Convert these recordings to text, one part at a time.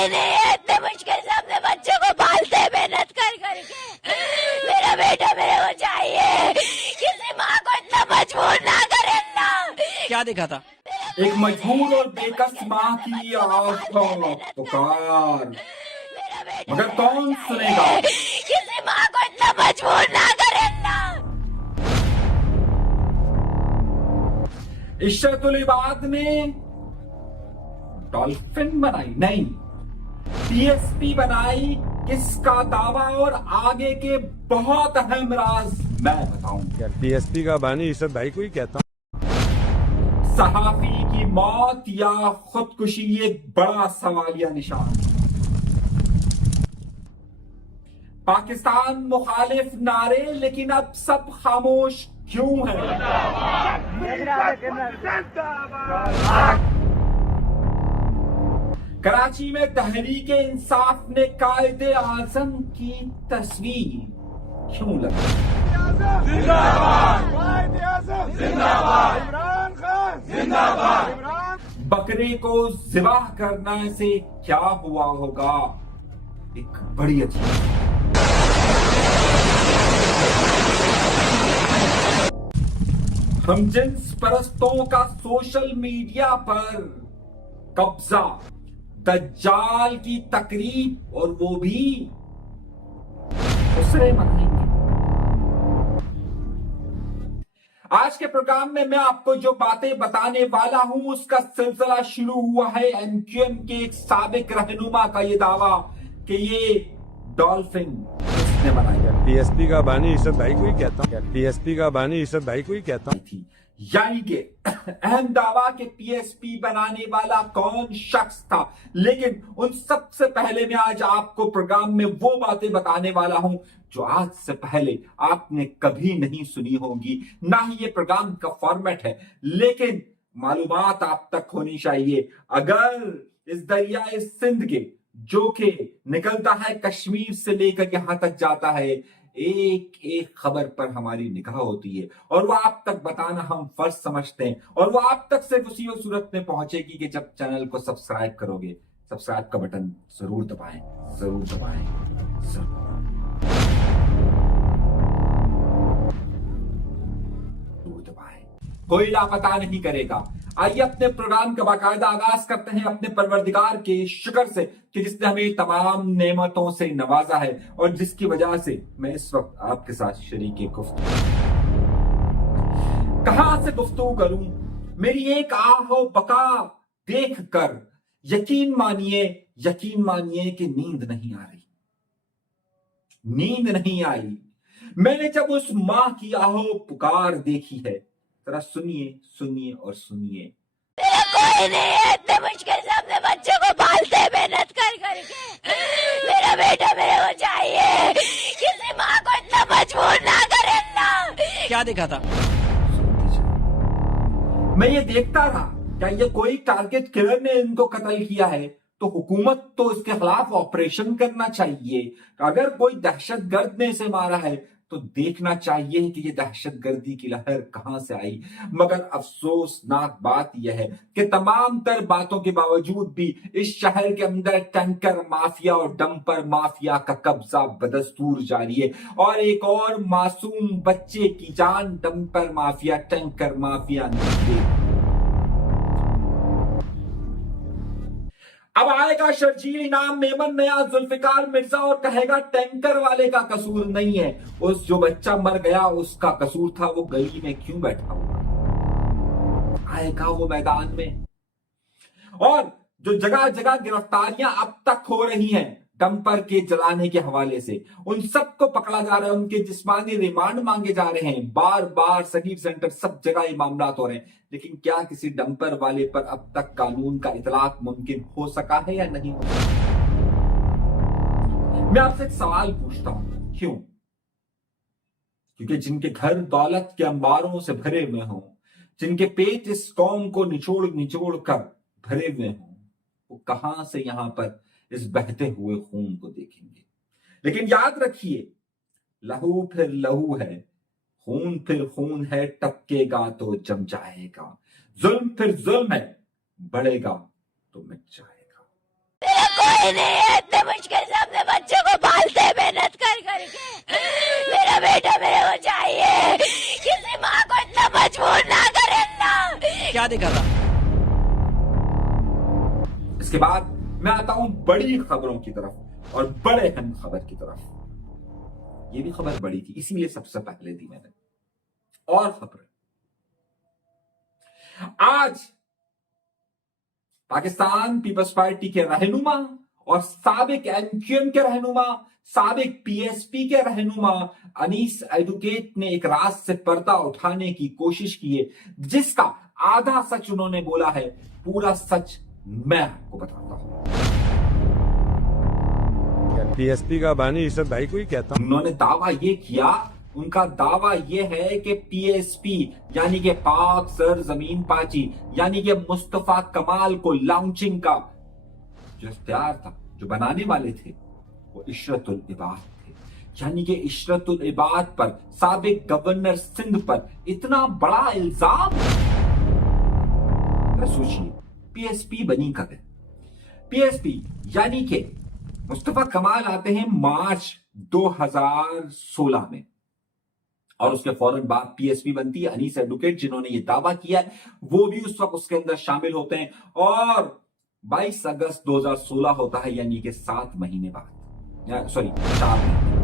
کوئی نہیں ہے اتنے مشکل سے اپنے بچے کو پالتے محنت کر کر کے. میرا بیٹا میرے کو چاہیے. کسی ماں کو اتنا مجبور نہ کرے اللہ. کیا دیکھا تھا؟ ایک مجبور اور بے کس ماں کی آواز کا پکار، مگر کون سنے گا؟ کسی ماں کو اتنا مجبور نہ کرے اللہ. عشرت العباد نے ڈالفن بنائی نہیں، پی ایس پی بنائی. کس کا دعویٰ اور آگے کے بہت اہم راز میں بتاؤں. پی ایس پی کا بانی عشرت بھائی کو ہی کہتا ہوں. صحافی کی موت یا خودکشی ایک بڑا سوالیہ نشان. پاکستان مخالف نعرے، لیکن اب سب خاموش کیوں ہیں؟ کراچی میں تحریک انصاف نے قائد اعظم کی تصویر کیوں لگائی؟ بکرے کو ذبح کرنا سے کیا ہوا ہوگا؟ ایک بڑی عجیب. ہم جنس پرستوں کا سوشل میڈیا پر قبضہ، دجال کی تقریب، اور وہ بھی اسے منائیں گے. آج کے پروگرام میں آپ کو جو باتیں بتانے والا ہوں اس کا سلسلہ شروع ہوا ہے ایم کیو ایم کے ایک سابق رہنما کا یہ دعویٰ کہ یہ ڈالفن کس نے بنایا. پی ایس پی کا بانی عشرت بھائی کو ہی کہتا ہوں. پی ایس پی کا بانی عشرت بھائی کو ہی کہتا ہوں. تھی، یعنی کہ اہم دعویٰ کہ پی ایس پی بنانے والا کون شخص تھا. لیکن ان سب سے پہلے میں آج آپ کو پروگرام میں وہ باتیں بتانے والا ہوں جو آج سے پہلے آپ نے کبھی نہیں سنی ہوگی. نہ ہی یہ پروگرام کا فارمیٹ ہے، لیکن معلومات آپ تک ہونی چاہیے. اگر اس دریائے سندھ کے جو کہ نکلتا ہے کشمیر سے لے کر یہاں تک جاتا ہے، ایک ایک خبر پر ہماری نگاہ ہوتی ہے اور وہ آپ تک بتانا ہم فرض سمجھتے ہیں، اور وہ آپ تک صرف اسی صورت میں پہنچے گی کہ جب چینل کو سبسکرائب کرو گے. سبسکرائب کا بٹن ضرور دبائیں، ضرور دبائیں، ضرور. کوئی لاپتہ نہیں کرے گا. آئیے اپنے پروگرام کا باقاعدہ آغاز کرتے ہیں اپنے پروردگار کے شکر سے کہ جس نے ہمیں تمام نعمتوں سے نوازا ہے اور جس کی وجہ سے میں اس وقت آپ کے ساتھ شریک گفتگو. کہاں سے گفتگو کروں؟ میری ایک آہ و بکا دیکھ کر یقین مانیے کہ نیند نہیں آ رہی. نیند نہیں آئی. میں نے جب اس ماں کی آہ و پکار دیکھی ہے، ذرا سنیے اور سنیے. میرا کوئی نہیں ہے اتنے مشکل سے اپنے بچے کو پالتے محنت کر کر کے. میرا بیٹا میرے کو چاہیے. کسی ماں کو اتنا مجبور نہ کرے اللہ. کیا دیکھا تھا؟ میں یہ دیکھتا تھا کیا یہ کوئی ٹارگٹ کلر نے ان کو قتل کیا ہے تو حکومت تو اس کے خلاف آپریشن کرنا چاہیے. اگر کوئی دہشت گرد نے اسے مارا ہے تو دیکھنا چاہیے کہ یہ دہشت گردی کی لہر کہاں سے آئی. مگر افسوسناک بات یہ ہے کہ تمام تر باتوں کے باوجود بھی اس شہر کے اندر ٹینکر مافیا اور ڈمپر مافیا کا قبضہ بدستور جاری ہے، اور ایک اور معصوم بچے کی جان ڈمپر مافیا، ٹینکر مافیا نے لی. اب آئے گا شرجیل انعام میمن نیا ذوالفقار مرزا اور کہے گا ٹینکر والے کا قصور نہیں ہے، اس جو بچہ مر گیا اس کا قصور تھا. وہ گلی میں کیوں بیٹھا ہوا؟ آئے گا وہ میدان میں. اور جو جگہ جگہ گرفتاریاں اب تک ہو رہی ہیں ڈمپر کے جلانے کے حوالے سے، ان سب کو پکڑا جا رہا ہے، ان کے جسمانی ریمانڈ مانگے جا رہے ہیں. بار بار سگیر سینٹر سب جگہ یہ معاملات ہو رہے ہیں. لیکن کیا کسی ڈمپر والے پر اب تک قانون کا اطلاق ممکن ہو سکا ہے یا نہیں ہو سکا؟ میں آپ سے ایک سوال پوچھتا ہوں، کیوں؟ کیونکہ جن کے گھر دولت کے انباروں سے بھرے ہوئے ہوں، جن کے پیٹ اس قوم کو نچوڑ کر بھرے ہوئے ہوں، وہ کہاں سے یہاں پر اس بہتے ہوئے خون کو دیکھیں گے؟ لیکن یاد رکھیے، لہو پھر لہو ہے، خون پھر خون ہے، ٹپکے گا تو جم جائے گا. ظلم پھر ظلم ہے، بڑھے گا تو مٹ جائے گا. میرا کوئی کوئی نہیں ہے اتنے مشکل سے اپنے بچے کو پالتے محنت کر کر کے. میرا بیٹا میرے کو چاہیے. کسی ماں کو اتنا مجبور نہ کرے اللہ. کیا دیکھا تھا؟ اس کے بعد میں آتا ہوں بڑی خبروں کی طرف اور بڑے اہم خبر کی طرف. یہ بھی خبر بڑی تھی اسی لیے سب سے پہلے دی میں نے. اور خبر آج پاکستان پیپلز پارٹی کے رہنما اور سابق NQM کے رہنما، سابق PSP کے رہنما انیس ایڈوکیٹ نے ایک راز سے پردہ اٹھانے کی کوشش کی ہے، جس کا آدھا سچ انہوں نے بولا ہے، پورا سچ میں آپ کو بتاتا ہوں. PSP کا بانی عیسد بھائی کو ہی کہتا ہوں. انہوں نے دعویٰ یہ کیا، ان کا دعویٰ یہ ہے کہ PSP یعنی کہ پاک سر زمین پاچی یعنی کہ مصطفیٰ کمال کو لانچنگ کا جو اختیار تھا، جو بنانے والے تھے، وہ عشرت العباد تھے. یعنی کہ عشرت العباد پر، سابق گورنر سندھ پر اتنا بڑا الزام. سوچیے PSP بنی کب ہے؟ PSP یعنی کہ مصطفیٰ کمال آتے ہیں مارچ 2016 میں، اور اس کے فوراً بعد PSP بنتی ہے. انیس ایڈوکیٹ جنہوں نے یہ دعویٰ کیا ہے وہ بھی اس وقت اس کے اندر شامل ہوتے ہیں، اور 22 اگست 2016 ہوتا ہے، یعنی کہ 7 مہینے بعد، سوری 4 مہینے بعد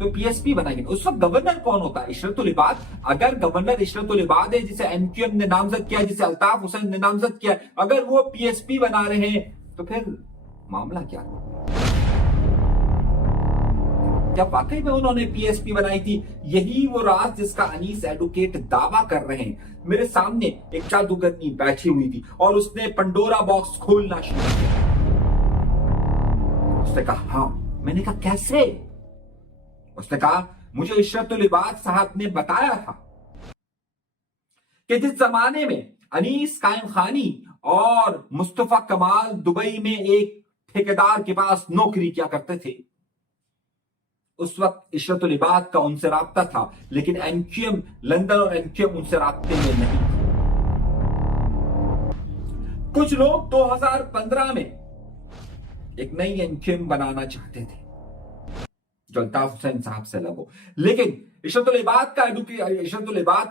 تو PSP بنائیں گے. اس وقت گورنر کون ہوتا ہے؟ عشرت العباد. اگر گورنر عشرت العباد ہے جسے NQM نے نامزد کیا، جسے الطاف حسین نے نامزد کیا، اگر وہ PSP بنا رہے ہیں تو پھر معاملہ کیا ہے؟ کیا واقعی میں انہوں نے PSP بنائی تھی؟ یہی وہ راز جس کا انیس ایڈوکیٹ دعویٰ کر رہے ہیں. میرے سامنے ایک جادوگرنی بیٹھی ہوئی تھی اور اس نے پنڈورا باکس کھولنا شروع کیا. اس نے کہا ہاں. میں نے کہا کیسے؟ اس نے کہا مجھے عشرت العباد صاحب نے بتایا تھا کہ جس زمانے میں انیس قائم خانی اور مصطفیٰ کمال دبئی میں ایک ٹھیکیدار کے پاس نوکری کیا کرتے تھے، اس وقت عشرت العباد کا ان سے رابطہ تھا، لیکن NQM لندن اور NQM ان سے رابطے میں نہیں. کچھ لوگ 2015 میں ایک نئی NQM بنانا چاہتے تھے جو الطاف حسین صاحب سے لگو، لیکن عشرت العباد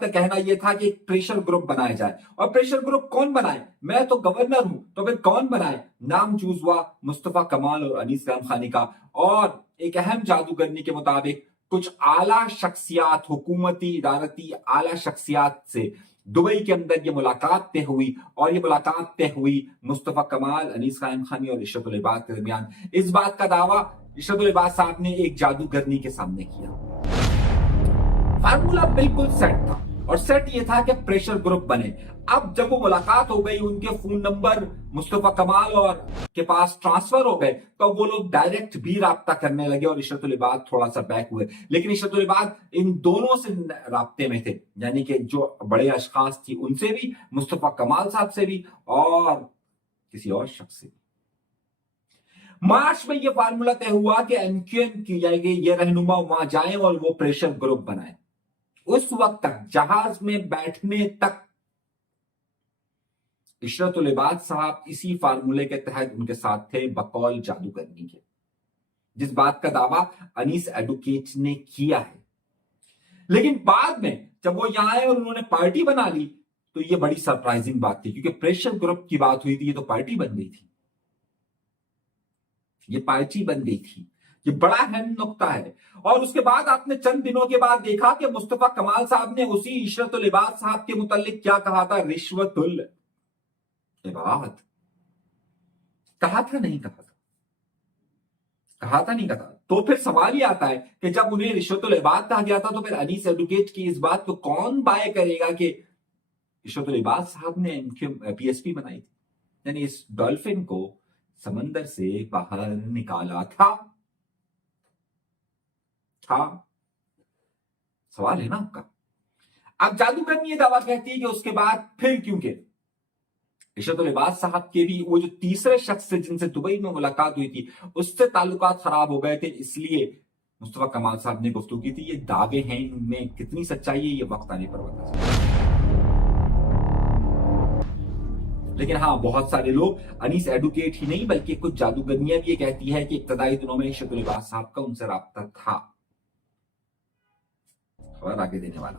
کا کہنا یہ تھا کہ ایک پریشر گروپ بنایا جائے. اور پریشر گروپ کون بنائے؟ میں تو گورنر ہوں، تو پھر کون بنائے؟ نام چوز ہوا مصطفیٰ کمال اور انیس قائم خانی کا. اور ایک اہم جادوگرنی کے مطابق کچھ اعلیٰ شخصیات، حکومتی ادارتی اعلیٰ شخصیات سے دبئی کے اندر یہ ملاقات طے ہوئی، اور یہ ملاقات طے ہوئی مصطفیٰ کمال، انیس قائم خانی اور عشرت العباد کے درمیان. اس بات کا دعویٰ عشرت العباد صاحب نے ایک جادوگرنی کے سامنے کیا. فارمولا بالکل سیٹ تھا، اور سیٹ یہ تھا کہ پریشر گروپ بنے. اب جب وہ ملاقات ہو گئی، ان کے فون نمبر مصطفیٰ کمال اور کے پاس ٹرانسفر ہو گئے، تو وہ لوگ ڈائریکٹ بھی رابطہ کرنے لگے اور عشرت العباد تھوڑا سا بیک ہوئے. لیکن عشرت العباد ان دونوں سے رابطے میں تھے، یعنی کہ جو بڑے اشخاص تھی ان سے بھی، مصطفیٰ کمال صاحب سے بھی، اور کسی اور شخص سے بھی. مارچ میں یہ فارمولا طے ہوا کہ NQM کی جائے گی، یہ رہنما وہاں جائیں اور وہ پریشر گروپ بنائیں. اس وقت تک جہاز میں بیٹھنے تک عشرت العباد صاحب اسی فارمولے کے تحت ان کے ساتھ تھے بقول جادوگرنی کے، جس بات کا دعویٰ انیس ایڈوکیٹ نے کیا ہے. لیکن بعد میں جب وہ یہاں آئے اور انہوں نے پارٹی بنا لی تو یہ بڑی سرپرائزنگ بات تھی، کیونکہ پریشر گروپ کی بات ہوئی تھی، یہ تو پارٹی بن گئی تھی. یہ پارٹی بن گئی تھی. یہ بڑا اہم نقطہ ہے. اور اس کے بعد آپ نے چند دنوں کے بعد دیکھا کہ مصطفیٰ کمال صاحب نے اسی عشرت العباد صاحب کے متعلق کیا کہا تھا؟ رشوت العباد. کہا تھا نہیں کہا تھا؟ کہا تھا نہیں کہا. تو پھر سوال یہ آتا ہے کہ جب انہیں رشوت العباد کہا گیا تھا تو پھر انیس ایڈوکیٹ کی اس بات کو کون بائے کرے گا کہ عشرت العباد صاحب نے PSP بنائی تھی، یعنی اس ڈولفن کو سمندر سے باہر نکالا تھا. سوال ہے نا آپ کا. اب جادوگرنی یہ دعویٰ کہتی ہے کہ اس کے بعد پھر، کیونکہ عشرت العباد صاحب کے بھی وہ جو تیسرے شخص سے جن سے دبئی میں ملاقات ہوئی تھی اس سے تعلقات خراب ہو گئے تھے، اس لیے مصطفیٰ کمال صاحب نے گفتگو کی تھی. یہ دعوے ہیں، ان میں کتنی سچائی ہے یہ وقت آنے پر بتا سکتا ہے. لیکن ہاں بہت سارے لوگ، انیس ایڈوکیٹ ہی نہیں بلکہ کچھ جادوگرنیاں بھی یہ کہتی ہے کہ ابتدائی دنوں میں شکل لباس صاحب کا ان سے رابطہ تھا. خبر آگے دینے والا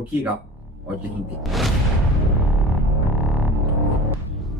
رکیے گا اور یہیں دیکھیے.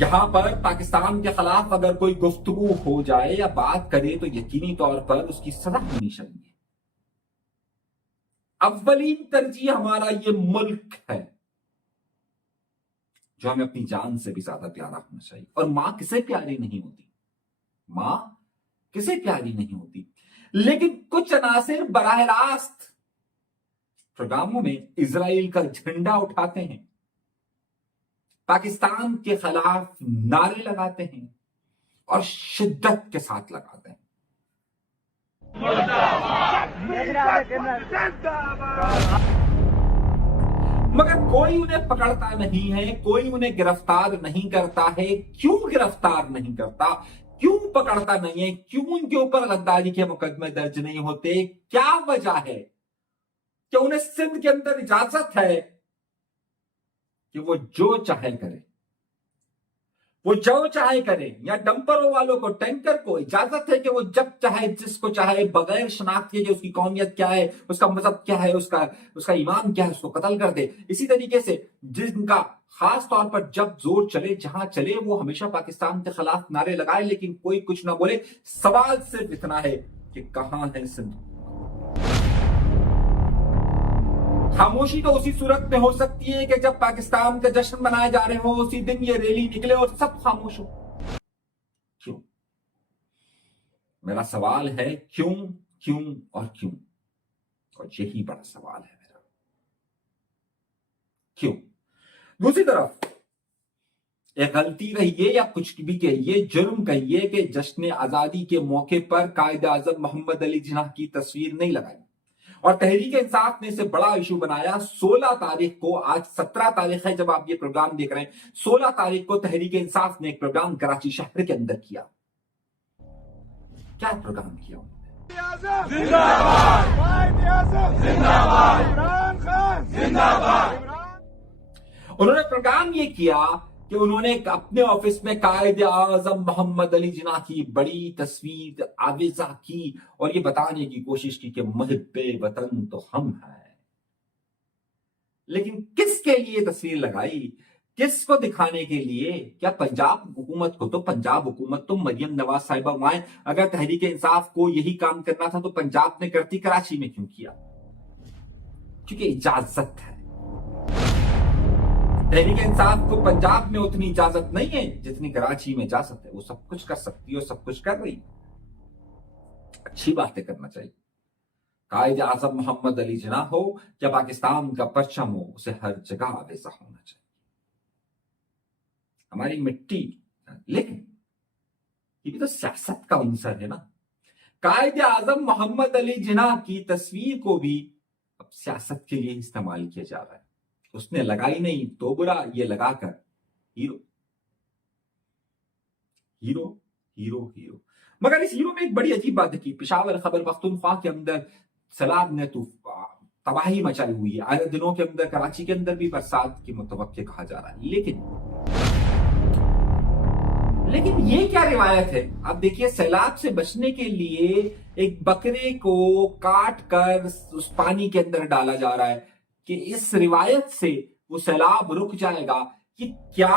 یہاں پر پاکستان کے خلاف اگر کوئی گفتگو ہو جائے یا بات کرے تو یقینی طور پر اس کی سزا ہونی چاہیے. اولین ترجیح ہمارا یہ ملک ہے جو ہمیں اپنی جان سے بھی زیادہ پیارا ہونا چاہیے. اور ماں کسے پیاری نہیں ہوتی؟ ماں کسے پیاری نہیں ہوتی؟ لیکن کچھ عناصر براہ راست پروگراموں میں اسرائیل کا جھنڈا اٹھاتے ہیں، پاکستان کے خلاف نعرے لگاتے ہیں اور شدت کے ساتھ لگاتے ہیں. مگر کوئی انہیں پکڑتا نہیں ہے، کوئی انہیں گرفتار نہیں کرتا ہے. کیوں گرفتار نہیں کرتا؟ کیوں پکڑتا نہیں ہے؟ کیوں ان کے اوپر غداری کے مقدمے درج نہیں ہوتے؟ کیا وجہ ہے کہ انہیں سندھ کے اندر اجازت ہے کہ وہ جو چاہے کرے، وہ جو چاہے کرے، یا ڈمپروں والوں کو، ٹینکر کو اجازت ہے کہ وہ جب چاہے جس کو چاہے بغیر شناخت کے کہ اس کی قومیت کیا ہے، اس کا مذہب کیا ہے، اس کا ایمان کیا ہے، اس کو قتل کر دے. اسی طریقے سے جن کا خاص طور پر جب زور چلے جہاں چلے وہ ہمیشہ پاکستان کے خلاف نعرے لگائے لیکن کوئی کچھ نہ بولے. سوال صرف اتنا ہے کہ کہاں ہے سندھ؟ خاموشی تو اسی صورت میں ہو سکتی ہے کہ جب پاکستان کا جشن منائے جا رہے ہوں، اسی دن یہ ریلی نکلے اور سب خاموش ہو. کیوں؟ میرا سوال ہے کیوں کیوں اور کیوں؟ اور یہی بڑا سوال ہے میرا. کیوں؟ دوسری طرف ایک غلطی رہیے یا کچھ بھی کہیے، جرم کہیے کہ جشن آزادی کے موقع پر قائد اعظم محمد علی جناح کی تصویر نہیں لگائی اور تحریک انصاف نے اسے بڑا ایشو بنایا. 16 تاریخ کو، آج 17 تاریخ ہے جب آپ یہ پروگرام دیکھ رہے ہیں، 16 تاریخ کو تحریک انصاف نے ایک پروگرام کراچی شہر کے اندر کیا. کیا پروگرام کیا؟ انہوں نے پروگرام یہ کیا کہ انہوں نے اپنے آفس میں قائد اعظم محمد علی جناح کی بڑی تصویر آویزہ کی اور یہ بتانے کی کوشش کی کہ محب وطن تو ہم ہیں. لیکن کس کے لیے تصویر لگائی؟ کس کو دکھانے کے لیے؟ کیا پنجاب حکومت کو؟ تو پنجاب حکومت تو مریم نواز صاحبہ مائیں. اگر تحریک انصاف کو یہی کام کرنا تھا تو پنجاب نے کرتی، کراچی میں کیوں کیا؟ کیونکہ اجازت ہے. تحریک انصاف کو پنجاب میں اتنی اجازت نہیں ہے جتنی کراچی میں اجازت ہے. وہ سب کچھ کر سکتی ہے اور سب کچھ کر رہی. اچھی باتیں کرنا چاہیے. قائد اعظم محمد علی جناح ہو یا پاکستان کا پرچم ہو، اسے ہر جگہ آویزہ ہونا چاہیے. ہماری مٹی، لیکن یہ بھی تو سیاست کا عنصر ہے نا. قائد اعظم محمد علی جناح کی تصویر کو بھی اب سیاست کے لیے استعمال کیا جا رہا ہے. اس نے لگائی نہیں تو برا، یہ لگا کر ہیرو ہیرو ہیرو ہیرو. مگر اس ہیرو میں ایک بڑی عجیب بات ہے. پشاور خیبر پختونخوا کے اندر سیلاب نے تو تباہی مچائی ہوئی ہے. آئے دنوں کے اندر کراچی کے اندر بھی برسات کی متوقع کہا جا رہا ہے. لیکن یہ کیا روایت ہے؟ آپ دیکھیے، سیلاب سے بچنے کے لیے ایک بکرے کو کاٹ کر اس پانی کے اندر ڈالا جا رہا ہے کہ اس روایت سے وہ سیلاب رک جائے گا. یہ کیا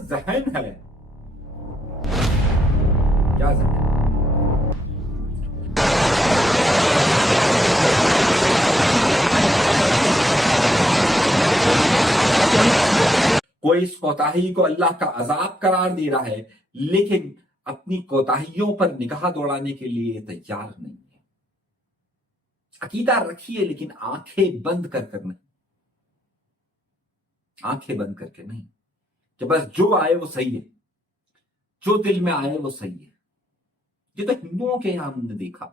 ذہن ہے؟ کیا ذہن ہے؟ کوئی اس کوتاہی کو اللہ کا عذاب قرار دے رہا ہے لیکن اپنی کوتاہیوں پر نگاہ دوڑانے کے لیے تیار نہیں ہے. عقیدہ رکھیے لیکن آنکھیں بند کر کر نہیں. آنکھیں بند کر کے نہیں کہ بس جو آئے وہ صحیح ہے، جو دل میں آئے وہ صحیح ہے. یہ تو ہندوؤں کے یہاں ہم نے دیکھا.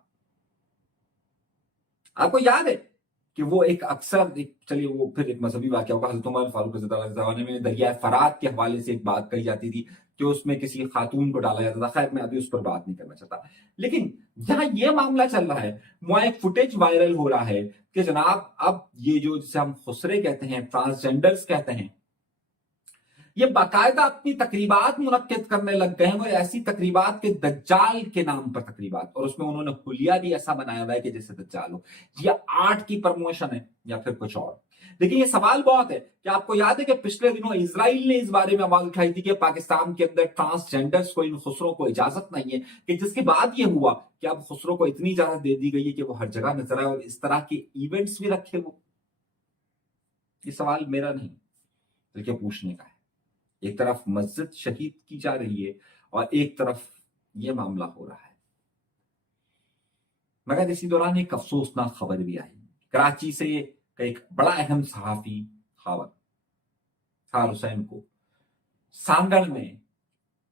آپ کو یاد ہے کہ وہ ایک اکثر چلیے وہ پھر ایک مذہبی واقعہ ہوگا. حضرت عمر فاروق رضی اللہ عنہ کے زمانے میں دریائے فرات کے حوالے سے ایک بات کہی جاتی تھی کہ اس میں کسی خاتون کو ڈالا جاتا تھا. خیر میں ابھی اس پر بات نہیں کرنا چاہتا. لیکن جہاں یہ معاملہ چل رہا ہے وہاں ایک فوٹیج وائرل ہو رہا ہے کہ جناب اب یہ جو جسے ہم خسرے کہتے ہیں، ٹرانسجینڈرز کہتے ہیں، یہ باقاعدہ اپنی تقریبات منعقد کرنے لگ گئے ہیں، وہ ایسی تقریبات کے دجال کے نام پر تقریبات، اور اس میں انہوں نے حلیہ بھی ایسا بنایا ہوا ہے کہ جیسے دجال ہو، یہ آرٹ کی پروموشن ہے یا پھر کچھ اور۔ لیکن یہ سوال بہت ہے کہ آپ کو یاد ہے کہ پچھلے دنوں اسرائیل نے اس بارے میں آواز اٹھائی تھی کہ پاکستان کے اندر ٹرانسجینڈرز کو، ان خسروں کو اجازت نہیں ہے، کہ جس کے بعد یہ ہوا کہ اب خسروں کو اتنی اجازت دے دی گئی ہے کہ وہ ہر جگہ نظر آئے اور اس طرح کے ایونٹس بھی رکھے وہ۔ یہ سوال میرا نہیں بلکہ پوچھنے کا ہے۔ ایک طرف مسجد شہید کی جا رہی ہے اور ایک طرف یہ معاملہ ہو رہا ہے۔ مگر اسی دوران ایک افسوسناک خبر بھی آئی کراچی سے کہ ایک بڑا اہم صحافی خار حسین کو سانگڑ میں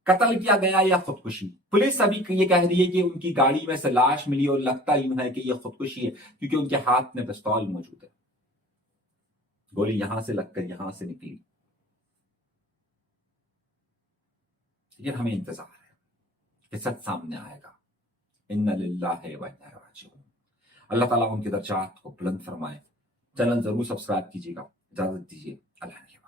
قتل کیا گیا یا خودکشی۔ پولیس ابھی یہ کہہ رہی ہے کہ ان کی گاڑی میں سے لاش ملی اور لگتا یوں ہے کہ یہ خودکشی ہے کیونکہ ان کے ہاتھ میں پستول موجود ہے، گولی یہاں سے لگ کر یہاں سے نکلی۔ لیکن ہمیں انتظار ہے کہ سچ سامنے آئے گا۔ ان للہ و انا الیہ راجعون۔ اللہ تعالیٰ ان کے درجات کو بلند فرمائے۔ چینل ضرور سبسکرائب کیجیے گا۔ اجازت دیجیے، اللہ حافظ۔